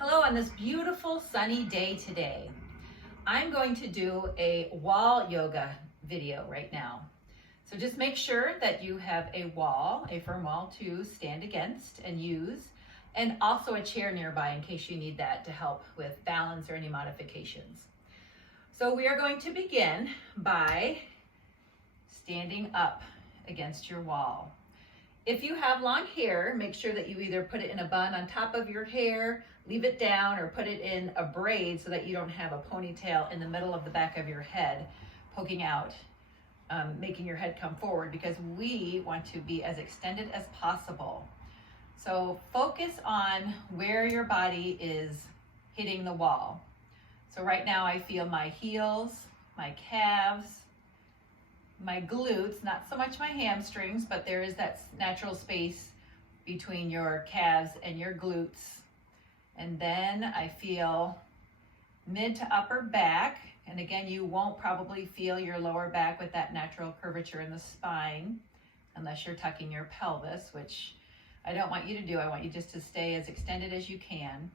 Hello on this beautiful sunny day today. I'm going to do a wall yoga video right now. So just make sure that you have a firm wall to stand against and use, and also a chair nearby in case you need that to help with balance or any modifications. So we are going to begin by standing up against your wall. If you have long hair, make sure that you either put it in a bun on top of your hair, leave it down, or put it in a braid so that you don't have a ponytail in the middle of the back of your head poking out, making your head come forward, because we want to be as extended as possible. So focus on where your body is hitting the wall. So right now I feel my heels, my calves, my glutes, not so much my hamstrings, but there is that natural space between your calves and your glutes. And then I feel mid to upper back. And again, you won't probably feel your lower back with that natural curvature in the spine, unless you're tucking your pelvis, which I don't want you to do. I want you just to stay as extended as you can.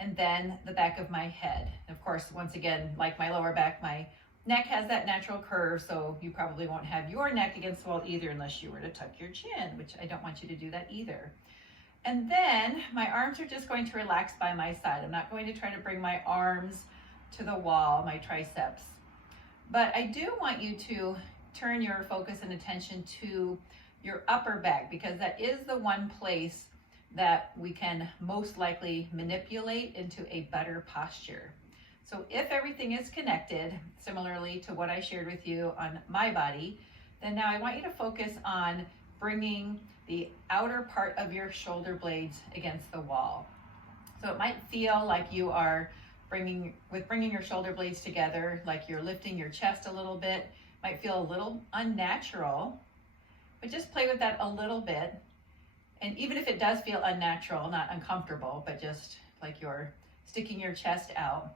And then the back of my head. Of course, once again, like my lower back, my neck has that natural curve, so you probably won't have your neck against the wall either unless you were to tuck your chin, which I don't want you to do that either. And then my arms are just going to relax by my side. I'm not going to try to bring my arms to the wall, my triceps. But I do want you to turn your focus and attention to your upper back, because that is the one place that we can most likely manipulate into a better posture. So if everything is connected, similarly to what I shared with you on my body, then now I want you to focus on bringing the outer part of your shoulder blades against the wall. So it might feel like you are bringing your shoulder blades together, like you're lifting your chest a little bit. Might feel a little unnatural, but just play with that a little bit. And even if it does feel unnatural, not uncomfortable, but just like you're sticking your chest out,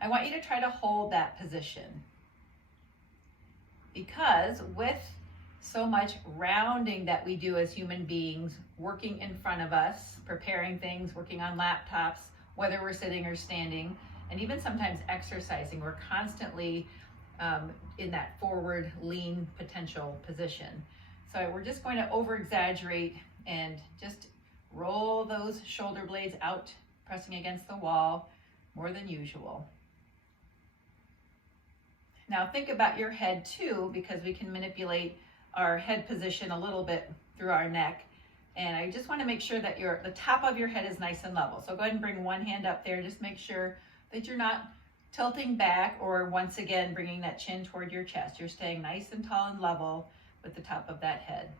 I want you to try to hold that position, because with so much rounding that we do as human beings, working in front of us, preparing things, working on laptops, whether we're sitting or standing, and even sometimes exercising, we're constantly in that forward lean potential position. So we're just going to over exaggerate and just roll those shoulder blades out, pressing against the wall more than usual. Now think about your head too, because we can manipulate our head position a little bit through our neck. And I just want to make sure that the top of your head is nice and level. So go ahead and bring one hand up there. Just make sure that you're not tilting back or once again bringing that chin toward your chest. You're staying nice and tall and level with the top of that head.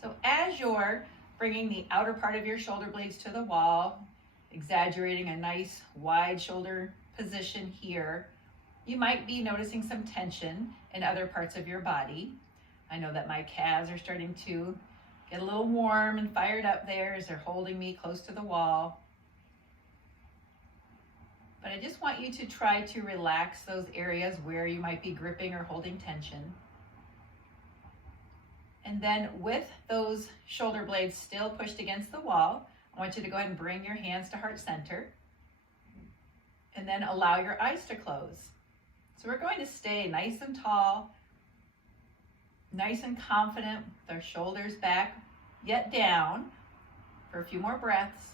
So as you're bringing the outer part of your shoulder blades to the wall, exaggerating a nice wide shoulder position here, you might be noticing some tension in other parts of your body. I know that my calves are starting to get a little warm and fired up there as they're holding me close to the wall. But I just want you to try to relax those areas where you might be gripping or holding tension. And then with those shoulder blades still pushed against the wall, I want you to go ahead and bring your hands to heart center, and then allow your eyes to close. So we're going to stay nice and tall, nice and confident, with our shoulders back, yet down, for a few more breaths.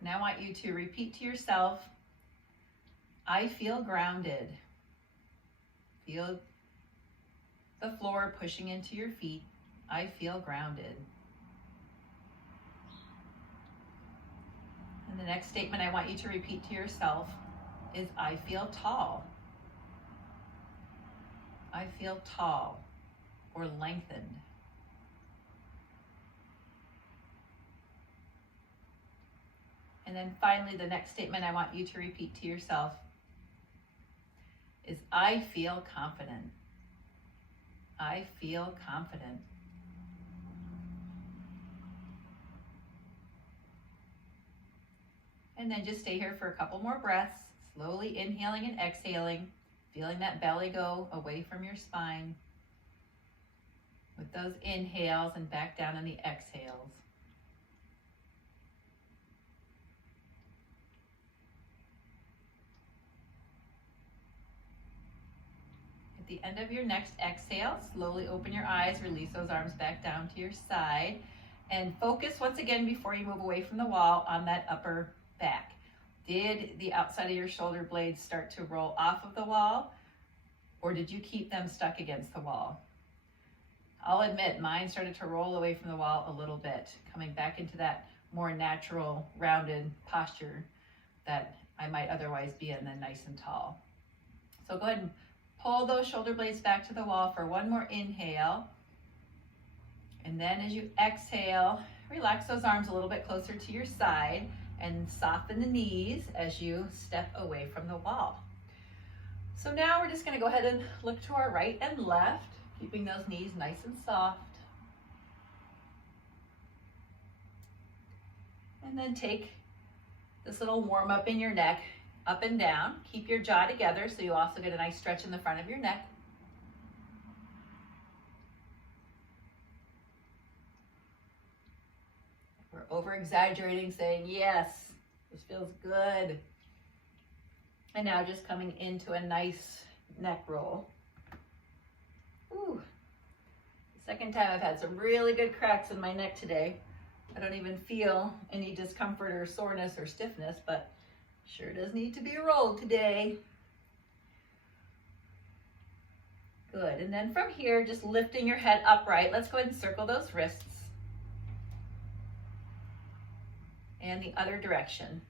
Now I want you to repeat to yourself, I feel grounded. Feel the floor pushing into your feet. I feel grounded. And the next statement I want you to repeat to yourself is, I feel tall. I feel tall or lengthened. And then finally, the next statement I want you to repeat to yourself is, I feel confident. I feel confident. And then just stay here for a couple more breaths, slowly inhaling and exhaling, Feeling that belly go away from your spine with those inhales and back down on the exhales. At the end of your next exhale, slowly open your eyes, release those arms back down to your side, and focus once again before you move away from the wall on that upper back. Did the outside of your shoulder blades start to roll off of the wall, or did you keep them stuck against the wall? I'll admit mine started to roll away from the wall a little bit, coming back into that more natural, rounded posture that I might otherwise be in, then nice and tall. So go ahead and pull those shoulder blades back to the wall for one more inhale. And then as you exhale, relax those arms a little bit closer to your side and soften the knees as you step away from the wall. So now we're just going to go ahead and look to our right and left, keeping those knees nice and soft. And then take this little warm up in your neck, up and down. Keep your jaw together so you also get a nice stretch in the front of your neck. We're over exaggerating, saying, yes, this feels good. And now just coming into a nice neck roll. Ooh. Second time I've had some really good cracks in my neck today. I don't even feel any discomfort or soreness or stiffness, but sure does need to be rolled today. Good, and then from here, just lifting your head upright. Let's go ahead and circle those wrists. And the other direction.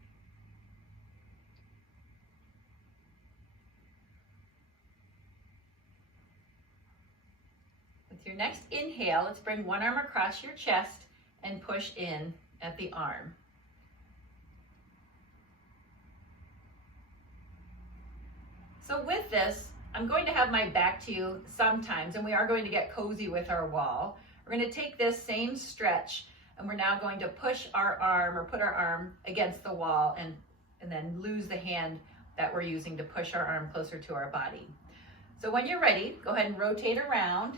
With your next inhale, let's bring one arm across your chest and push in at the arm. So with this, I'm going to have my back to you sometimes, and we are going to get cozy with our wall. We're going to take this same stretch, and we're now going to push our arm or put our arm against the wall and then lose the hand that we're using to push our arm closer to our body. So when you're ready, go ahead and rotate around.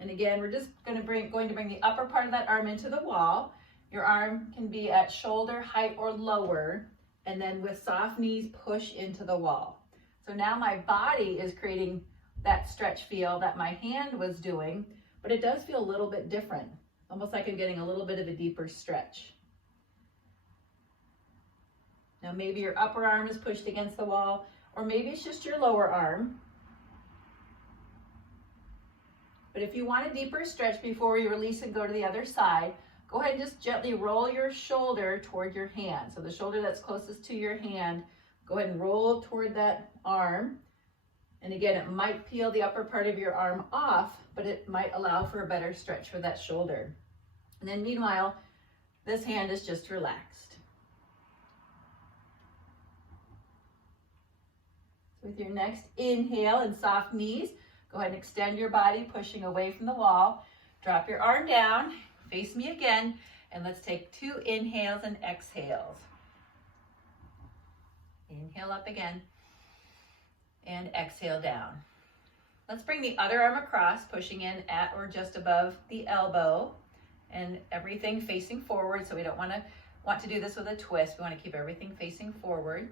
And again, we're just going to bring the upper part of that arm into the wall. Your arm can be at shoulder height or lower, and then with soft knees, push into the wall. So now my body is creating that stretch feel that my hand was doing, but it does feel a little bit different. Almost like I'm getting a little bit of a deeper stretch. Now maybe your upper arm is pushed against the wall, or maybe it's just your lower arm. But if you want a deeper stretch before you release and go to the other side, go ahead and just gently roll your shoulder toward your hand. So the shoulder that's closest to your hand, go ahead and roll toward that arm. And again, it might peel the upper part of your arm off, but it might allow for a better stretch for that shoulder. And then meanwhile, this hand is just relaxed. So with your next inhale and soft knees, go ahead and extend your body, pushing away from the wall. Drop your arm down, face me again, and let's take 2 inhales and exhales. Inhale up again, and exhale down. Let's bring the other arm across, pushing in at or just above the elbow, and everything facing forward. So we don't want to do this with a twist. We want to keep everything facing forward.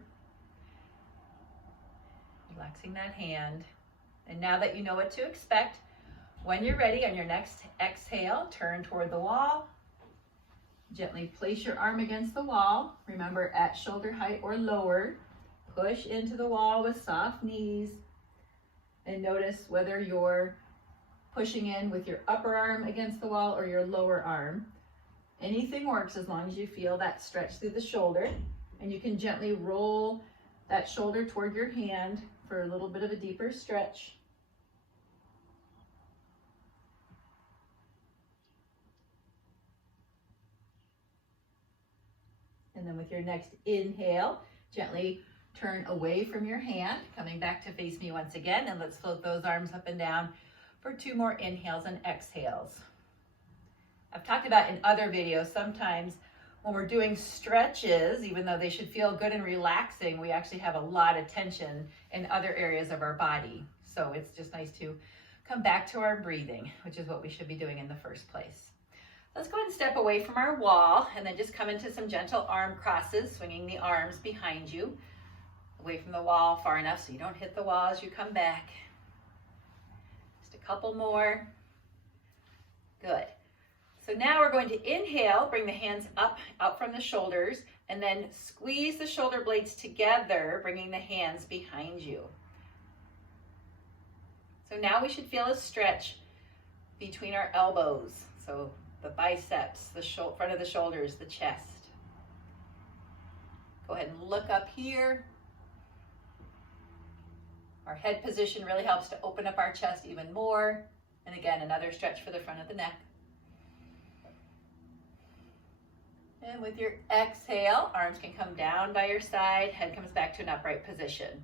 Relaxing that hand. And now that you know what to expect, when you're ready on your next exhale, turn toward the wall. Gently place your arm against the wall. Remember, at shoulder height or lower. Push into the wall with soft knees. And notice whether you're pushing in with your upper arm against the wall or your lower arm. Anything works as long as you feel that stretch through the shoulder. And you can gently roll that shoulder toward your hand for a little bit of a deeper stretch. And then with your next inhale, gently turn away from your hand, coming back to face me once again, and let's float those arms up and down for 2 more inhales and exhales. I've talked about in other videos, sometimes when we're doing stretches, even though they should feel good and relaxing, we actually have a lot of tension in other areas of our body. So it's just nice to come back to our breathing, which is what we should be doing in the first place. Let's go ahead and step away from our wall and then just come into some gentle arm crosses, swinging the arms behind you, away from the wall far enough so you don't hit the wall as you come back. Just a couple more. Good. So now we're going to inhale, bring the hands up, out from the shoulders, and then squeeze the shoulder blades together, bringing the hands behind you. So now we should feel a stretch between our elbows. So the biceps, the front of the shoulders, the chest. Go ahead and look up here. Our head position really helps to open up our chest even more. And again, another stretch for the front of the neck. And with your exhale, arms can come down by your side, head comes back to an upright position.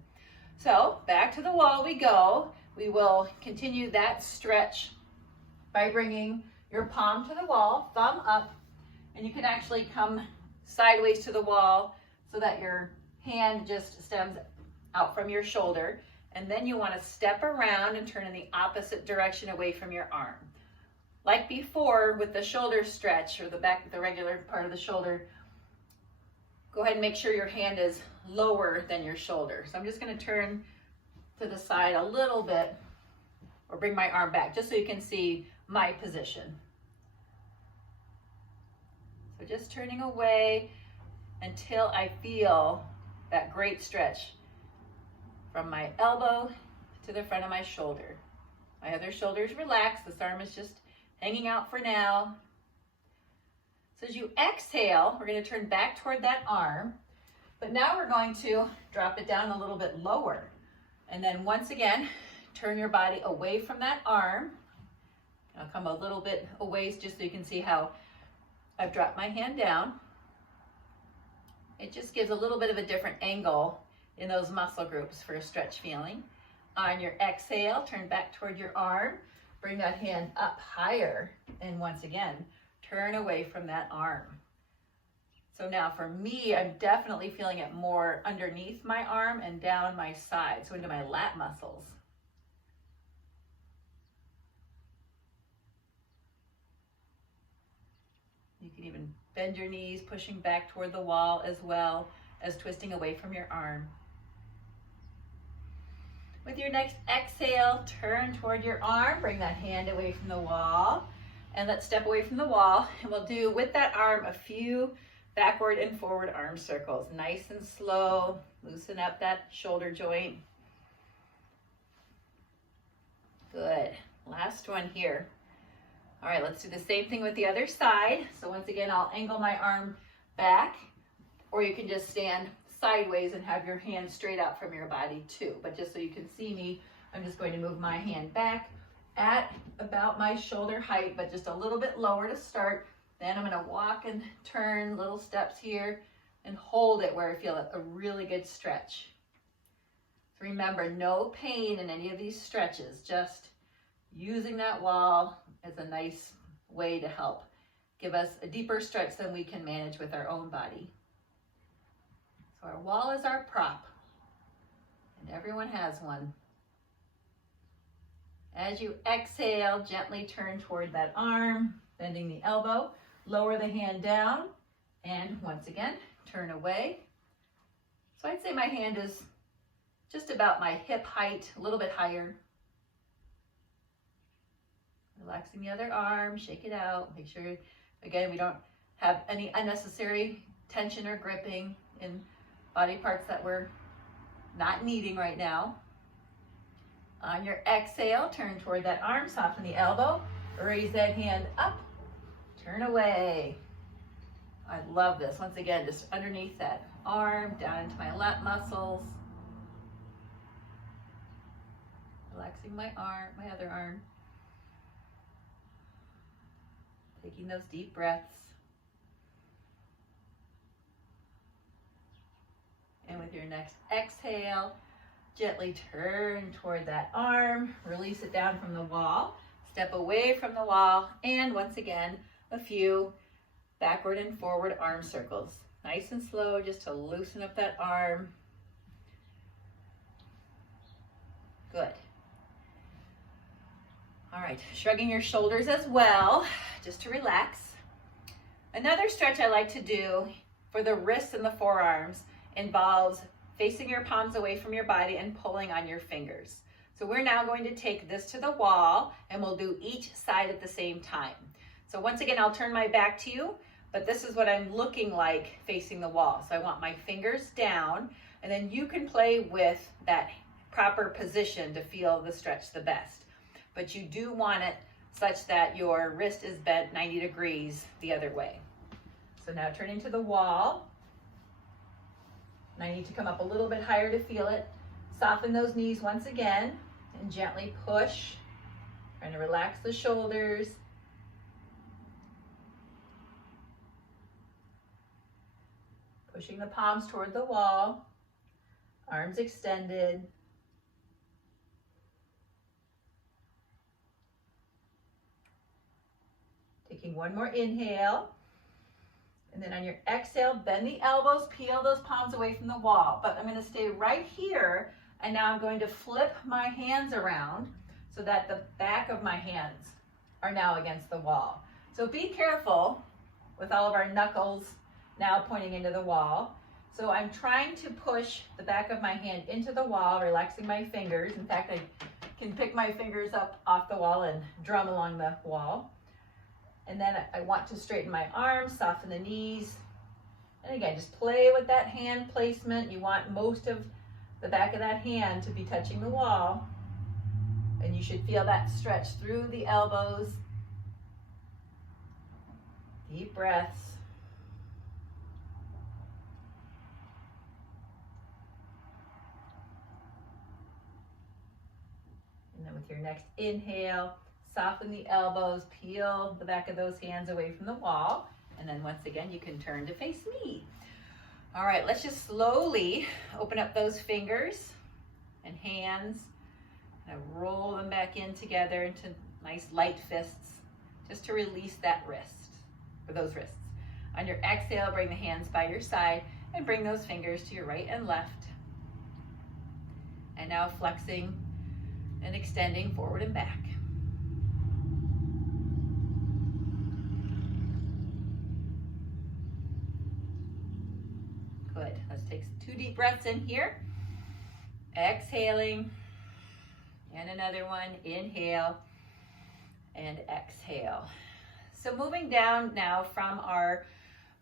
So back to the wall we go. We will continue that stretch by bringing your palm to the wall, thumb up, and you can actually come sideways to the wall so that your hand just stems out from your shoulder. And then you want to step around and turn in the opposite direction away from your arm. Like before with the shoulder stretch or the back, the regular part of the shoulder, go ahead and make sure your hand is lower than your shoulder. So I'm just going to turn to the side a little bit or bring my arm back just so you can see my position. So just turning away until I feel that great stretch from my elbow to the front of my shoulder. My other shoulder is relaxed. This arm is just hanging out for now. So as you exhale, we're going to turn back toward that arm, but now we're going to drop it down a little bit lower. And then once again, turn your body away from that arm. I'll come a little bit away just so you can see how I've dropped my hand down. It just gives a little bit of a different angle in those muscle groups for a stretch feeling. On your exhale, turn back toward your arm, bring that hand up higher, and once again, turn away from that arm. So now for me, I'm definitely feeling it more underneath my arm and down my side, so into my lat muscles. You can even bend your knees, pushing back toward the wall as well as twisting away from your arm. With your next exhale, turn toward your arm, bring that hand away from the wall, and let's step away from the wall, and we'll do with that arm a few backward and forward arm circles. Nice and slow, loosen up that shoulder joint. Good, last one here. All right, let's do the same thing with the other side. So once again, I'll angle my arm back, or you can just stand sideways and have your hand straight out from your body too. But just so you can see me, I'm just going to move my hand back at about my shoulder height, but just a little bit lower to start. Then I'm going to walk and turn little steps here and hold it where I feel a really good stretch. So remember, no pain in any of these stretches, just using that wall as a nice way to help give us a deeper stretch than we can manage with our own body. So our wall is our prop, and everyone has one. As you exhale, gently turn toward that arm, bending the elbow, lower the hand down, and once again, turn away. So I'd say my hand is just about my hip height, a little bit higher. Relaxing the other arm, shake it out. Make sure, again, we don't have any unnecessary tension or gripping in body parts that we're not needing right now. On your exhale, turn toward that arm, soften the elbow, raise that hand up, turn away. I love this. Once again, just underneath that arm, down into my lat muscles. Relaxing my arm, my other arm. Taking those deep breaths. And with your next exhale, gently turn toward that arm, release it down from the wall, step away from the wall, and once again, a few backward and forward arm circles. Nice and slow, just to loosen up that arm. Good. All right, shrugging your shoulders as well, just to relax. Another stretch I like to do for the wrists and the forearms involves facing your palms away from your body and pulling on your fingers. So we're now going to take this to the wall and we'll do each side at the same time. So once again, I'll turn my back to you, but this is what I'm looking like facing the wall. So I want my fingers down, and then you can play with that proper position to feel the stretch the best. But you do want it such that your wrist is bent 90 degrees the other way. So now turning to the wall. And I need to come up a little bit higher to feel it. Soften those knees once again and gently push. Trying to relax the shoulders. Pushing the palms toward the wall. Arms extended. Taking one more inhale. And then on your exhale, bend the elbows, peel those palms away from the wall. But I'm going to stay right here, and now I'm going to flip my hands around so that the back of my hands are now against the wall. So be careful with all of our knuckles now pointing into the wall. So I'm trying to push the back of my hand into the wall, relaxing my fingers. In fact, I can pick my fingers up off the wall and drum along the wall. And then I want to straighten my arms, soften the knees. And again, just play with that hand placement. You want most of the back of that hand to be touching the wall. And you should feel that stretch through the elbows. Deep breaths. And then with your next inhale, soften the elbows, peel the back of those hands away from the wall. And then once again, you can turn to face me. All right, let's just slowly open up those fingers and hands. And roll them back in together into nice light fists, just to release that wrist, or those wrists. On your exhale, bring the hands by your side and bring those fingers to your right and left. And now flexing and extending forward and back. Good. Let's take 2 deep breaths in here. Exhaling. And another one. Inhale and exhale. So moving down now from our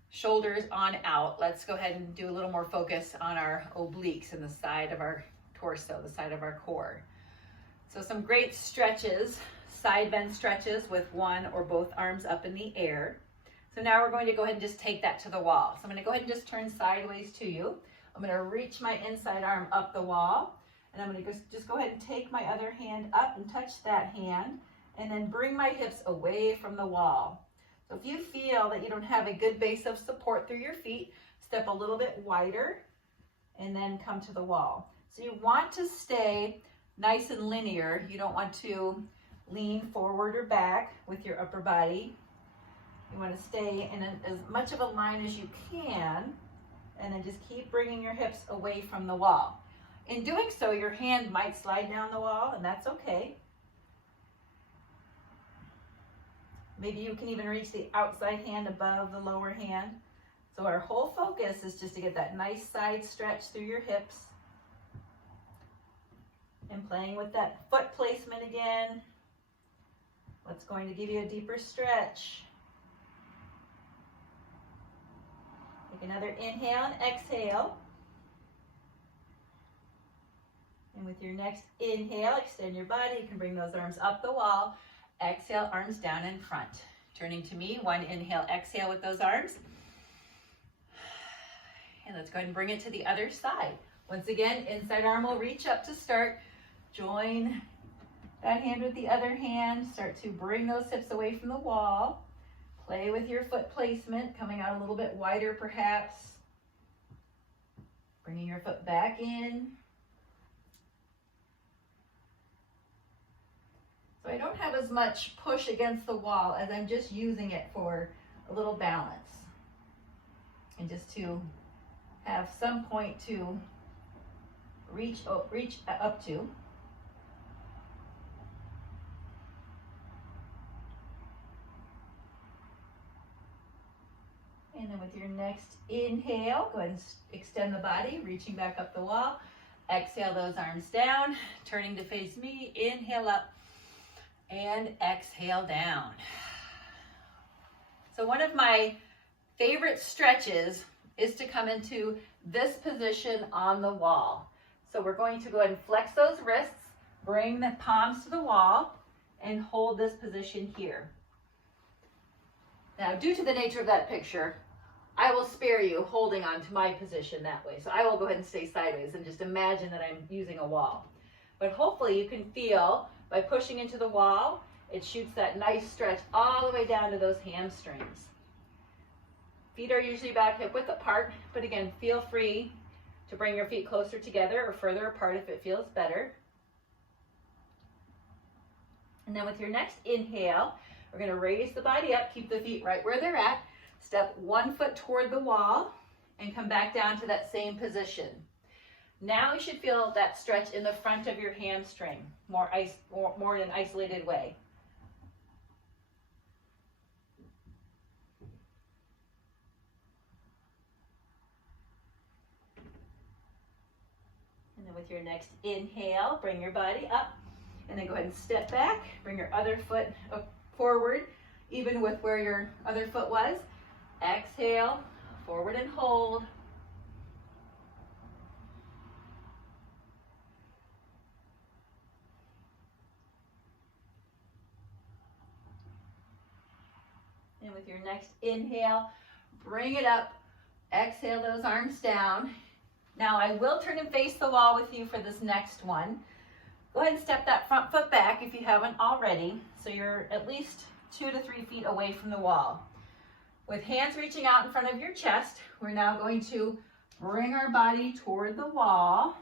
shoulders on out, let's go ahead and do a little more focus on our obliques and the side of our torso, the side of our core. So some great stretches, side bend stretches with one or both arms up in the air. So now we're going to go ahead and just take that to the wall. So I'm going to go ahead and just turn sideways to you. I'm going to reach my inside arm up the wall, and I'm going to just go ahead and take my other hand up and touch that hand, and then bring my hips away from the wall. So if you feel that you don't have a good base of support through your feet, step a little bit wider and then come to the wall. So you want to stay nice and linear. You don't want to lean forward or back with your upper body. You want to stay in as much of a line as you can, and then just keep bringing your hips away from the wall. In doing so, your hand might slide down the wall, and that's okay. Maybe you can even reach the outside hand above the lower hand. So our whole focus is just to get that nice side stretch through your hips. And playing with that foot placement again. What's going to give you a deeper stretch? Take another inhale and exhale. And with your next inhale, extend your body. You can bring those arms up the wall. Exhale, arms down in front. Turning to me, one inhale, exhale with those arms. And let's go ahead and bring it to the other side. Once again, inside arm will reach up to start. Join that hand with the other hand. Start to bring those hips away from the wall. Play with your foot placement, coming out a little bit wider perhaps. Bringing your foot back in. So I don't have as much push against the wall as I'm just using it for a little balance and just to have some point to reach up to. And then with your next inhale, go ahead and extend the body, reaching back up the wall. Exhale those arms down, turning to face me. Inhale up and exhale down. So one of my favorite stretches is to come into this position on the wall. So we're going to go ahead and flex those wrists, bring the palms to the wall, and hold this position here. Now, due to the nature of that picture, I will spare you holding on to my position that way. So I will go ahead and stay sideways and just imagine that I'm using a wall. But hopefully you can feel by pushing into the wall, it shoots that nice stretch all the way down to those hamstrings. Feet are usually about hip width apart, but again, feel free to bring your feet closer together or further apart if it feels better. And then with your next inhale, we're going to raise the body up, keep the feet right where they're at. Step one foot toward the wall and come back down to that same position. Now you should feel that stretch in the front of your hamstring, more in an isolated way. And then with your next inhale, bring your body up and then go ahead and step back. Bring your other foot up forward, even with where your other foot was. Exhale, forward and hold. And with your next inhale, bring it up. Exhale those arms down. Now I will turn and face the wall with you for this next one. Go ahead and step that front foot back if you haven't already, so you're at least 2 to 3 feet away from the wall. With hands reaching out in front of your chest, we're now going to bring our body toward the wall,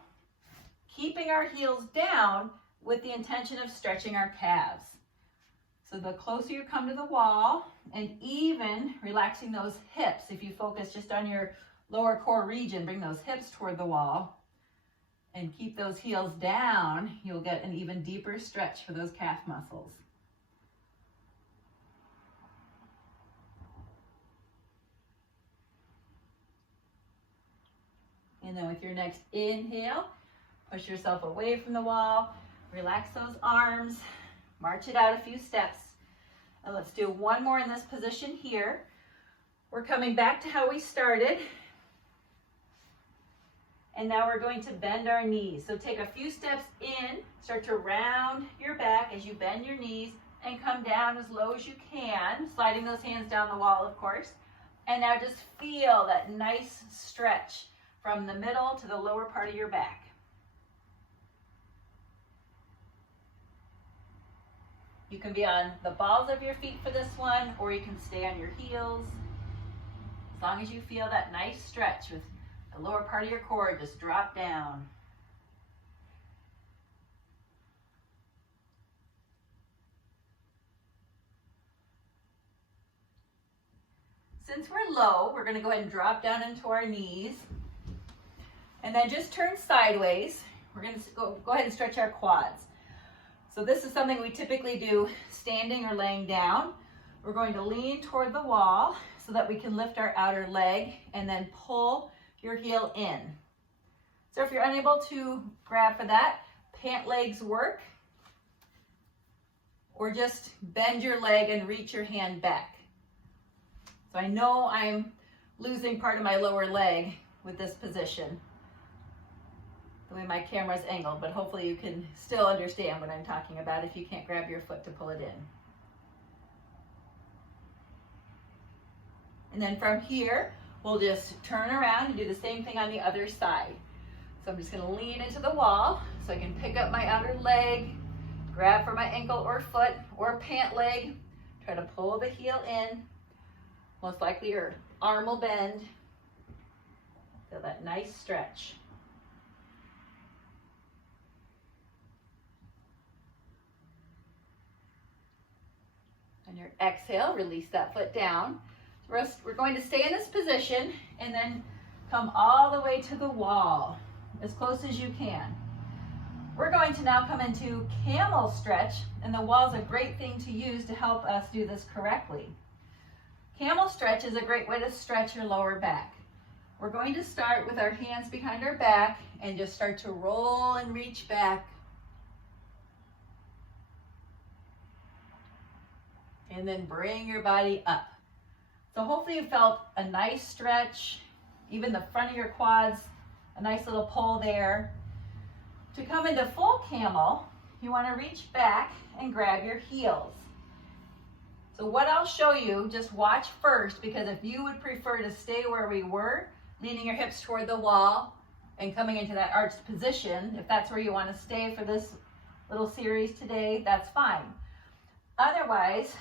keeping our heels down with the intention of stretching our calves. So the closer you come to the wall, and even relaxing those hips, if you focus just on your lower core region, bring those hips toward the wall and keep those heels down, you'll get an even deeper stretch for those calf muscles. And then with your next inhale, push yourself away from the wall, relax those arms, march it out a few steps. And let's do one more in this position here. We're coming back to how we started. And now we're going to bend our knees. So take a few steps in, start to round your back as you bend your knees and come down as low as you can, sliding those hands down the wall, of course. And now just feel that nice stretch from the middle to the lower part of your back. You can be on the balls of your feet for this one, or you can stay on your heels. As long as you feel that nice stretch with the lower part of your core, just drop down. Since we're low, we're going to go ahead and drop down into our knees. And then just turn sideways. We're going to go ahead and stretch our quads. So this is something we typically do standing or laying down. We're going to lean toward the wall so that we can lift our outer leg and then pull your heel in. So if you're unable to grab for that, pant legs work, or just bend your leg and reach your hand back. So I know I'm losing part of my lower leg with this position, the way my camera's angled, but hopefully you can still understand what I'm talking about if you can't grab your foot to pull it in. And then from here, we'll just turn around and do the same thing on the other side. So I'm just going to lean into the wall so I can pick up my outer leg, grab for my ankle or foot or pant leg, try to pull the heel in. Most likely your arm will bend. Feel that nice stretch. On your exhale, release that foot down. We're going to stay in this position and then come all the way to the wall, as close as you can. We're going to now come into camel stretch, and the wall is a great thing to use to help us do this correctly. Camel stretch is a great way to stretch your lower back. We're going to start with our hands behind our back and just start to roll and reach back. And then bring your body up. So hopefully you felt a nice stretch, even the front of your quads, a nice little pull there. To come into full camel, you want to reach back and grab your heels. So what I'll show you, just watch first, because if you would prefer to stay where we were, leaning your hips toward the wall and coming into that arched position, if that's where you want to stay for this little series today, that's fine. Otherwise,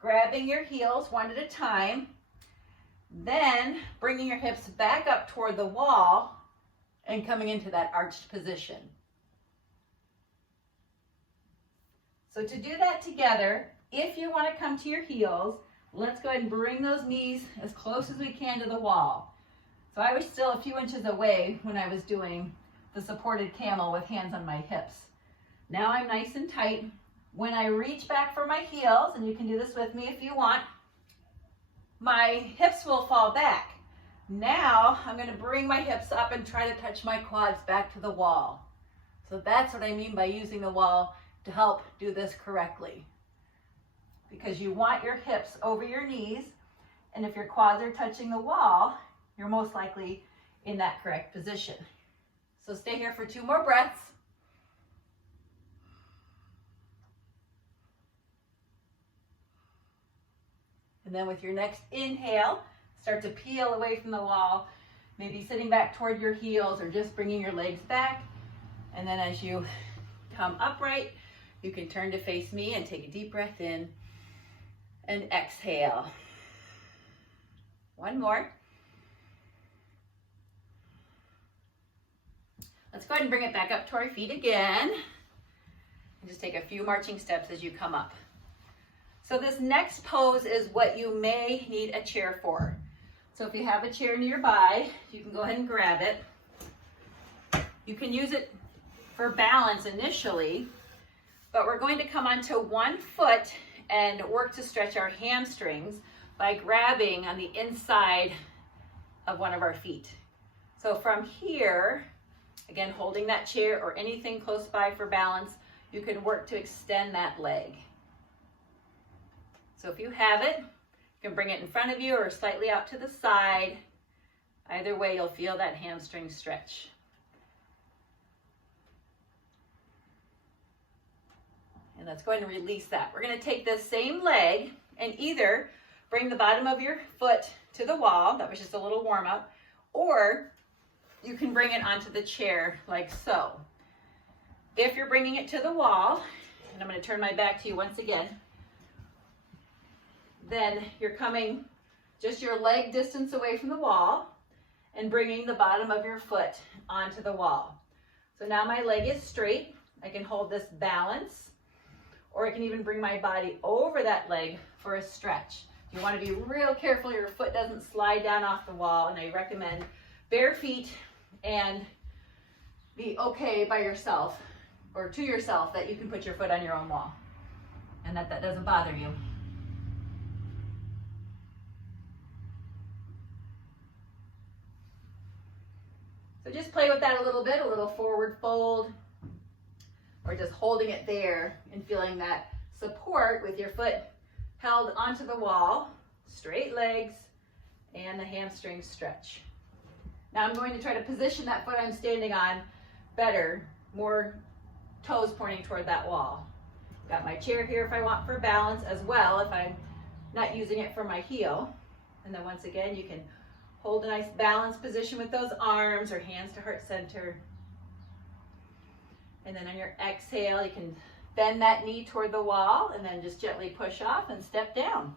grabbing your heels one at a time, then bringing your hips back up toward the wall and coming into that arched position. So to do that together, if you want to come to your heels, let's go ahead and bring those knees as close as we can to the wall. So I was still a few inches away when I was doing the supported camel with hands on my hips. Now I'm nice and tight. When I reach back for my heels, and you can do this with me if you want, my hips will fall back. Now I'm going to bring my hips up and try to touch my quads back to the wall. So that's what I mean by using the wall to help do this correctly. Because you want your hips over your knees, and if your quads are touching the wall, you're most likely in that correct position. So stay here for 2 more breaths. And then with your next inhale, start to peel away from the wall, maybe sitting back toward your heels or just bringing your legs back. And then as you come upright, you can turn to face me and take a deep breath in and exhale. 1 more. Let's go ahead and bring it back up to our feet again. And just take a few marching steps as you come up. So this next pose is what you may need a chair for. So if you have a chair nearby, you can go ahead and grab it. You can use it for balance initially, but we're going to come onto one foot and work to stretch our hamstrings by grabbing on the inside of one of our feet. So from here, again, holding that chair or anything close by for balance, you can work to extend that leg. So if you have it, you can bring it in front of you or slightly out to the side. Either way, you'll feel that hamstring stretch. And let's go ahead and release that. We're going to take this same leg and either bring the bottom of your foot to the wall, that was just a little warm up, or you can bring it onto the chair like so. If you're bringing it to the wall, and I'm going to turn my back to you once again, then you're coming just your leg distance away from the wall and bringing the bottom of your foot onto the wall. So now my leg is straight. I can hold this balance, or I can even bring my body over that leg for a stretch. You want to be real careful your foot doesn't slide down off the wall, and I recommend bare feet and be okay by yourself or to yourself that you can put your foot on your own wall and that doesn't bother you. So just play with that a little bit, a little forward fold, or just holding it there and feeling that support with your foot held onto the wall, straight legs, and the hamstring stretch. Now I'm going to try to position that foot I'm standing on better, more toes pointing toward that wall. Got my chair here if I want for balance as well, if I'm not using it for my heel. And then once again, you can hold a nice balanced position with those arms or hands to heart center. And then on your exhale, you can bend that knee toward the wall and then just gently push off and step down.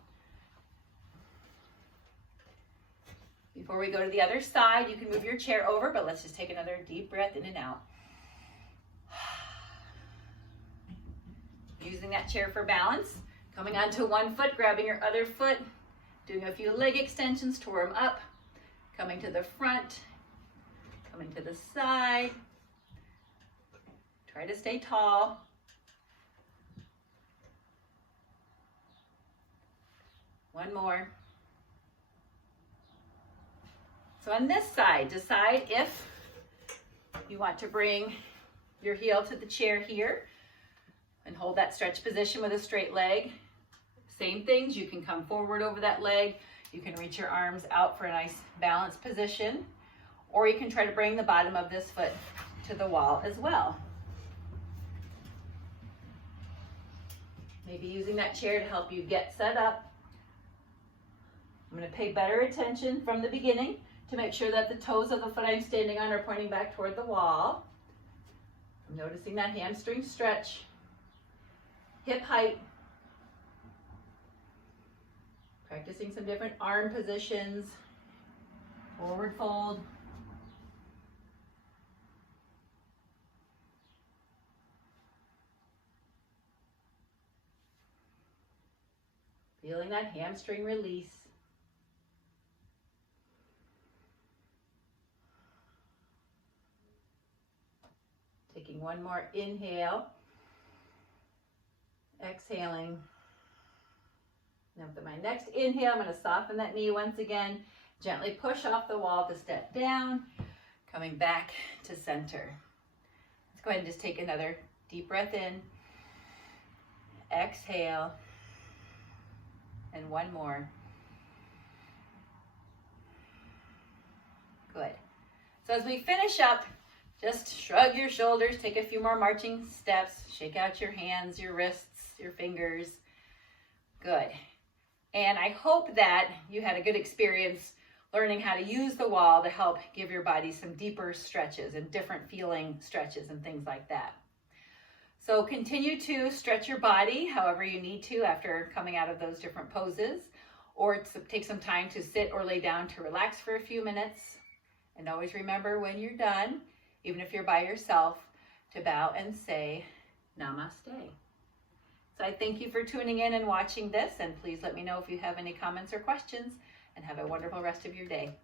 Before we go to the other side, you can move your chair over, but let's just take another deep breath in and out. Using that chair for balance, coming onto one foot, grabbing your other foot, Doing a few leg extensions to warm up, coming to the front, coming to the side. Try to stay tall. One more. So on this side, decide if you want to bring your heel to the chair here and hold that stretch position with a straight leg. Same things, you can come forward over that leg. You can reach your arms out for a nice balanced position, or you can try to bring the bottom of this foot to the wall as well. Maybe using that chair to help you get set up. I'm going to pay better attention from the beginning to make sure that the toes of the foot I'm standing on are pointing back toward the wall. I'm noticing that hamstring stretch, hip height, practicing some different arm positions, forward fold. Feeling that hamstring release. Taking one more inhale, exhaling. Now for my next inhale, I'm going to soften that knee once again, gently push off the wall to step down, coming back to center. Let's go ahead and just take another deep breath in, exhale, and one more. Good. So as we finish up, just shrug your shoulders, take a few more marching steps, shake out your hands, your wrists, your fingers. Good. And I hope that you had a good experience learning how to use the wall to help give your body some deeper stretches and different feeling stretches and things like that. So continue to stretch your body however you need to after coming out of those different poses, or take some time to sit or lay down to relax for a few minutes. And always remember when you're done, even if you're by yourself, to bow and say namaste. So I thank you for tuning in and watching this, and please let me know if you have any comments or questions, and have a wonderful rest of your day.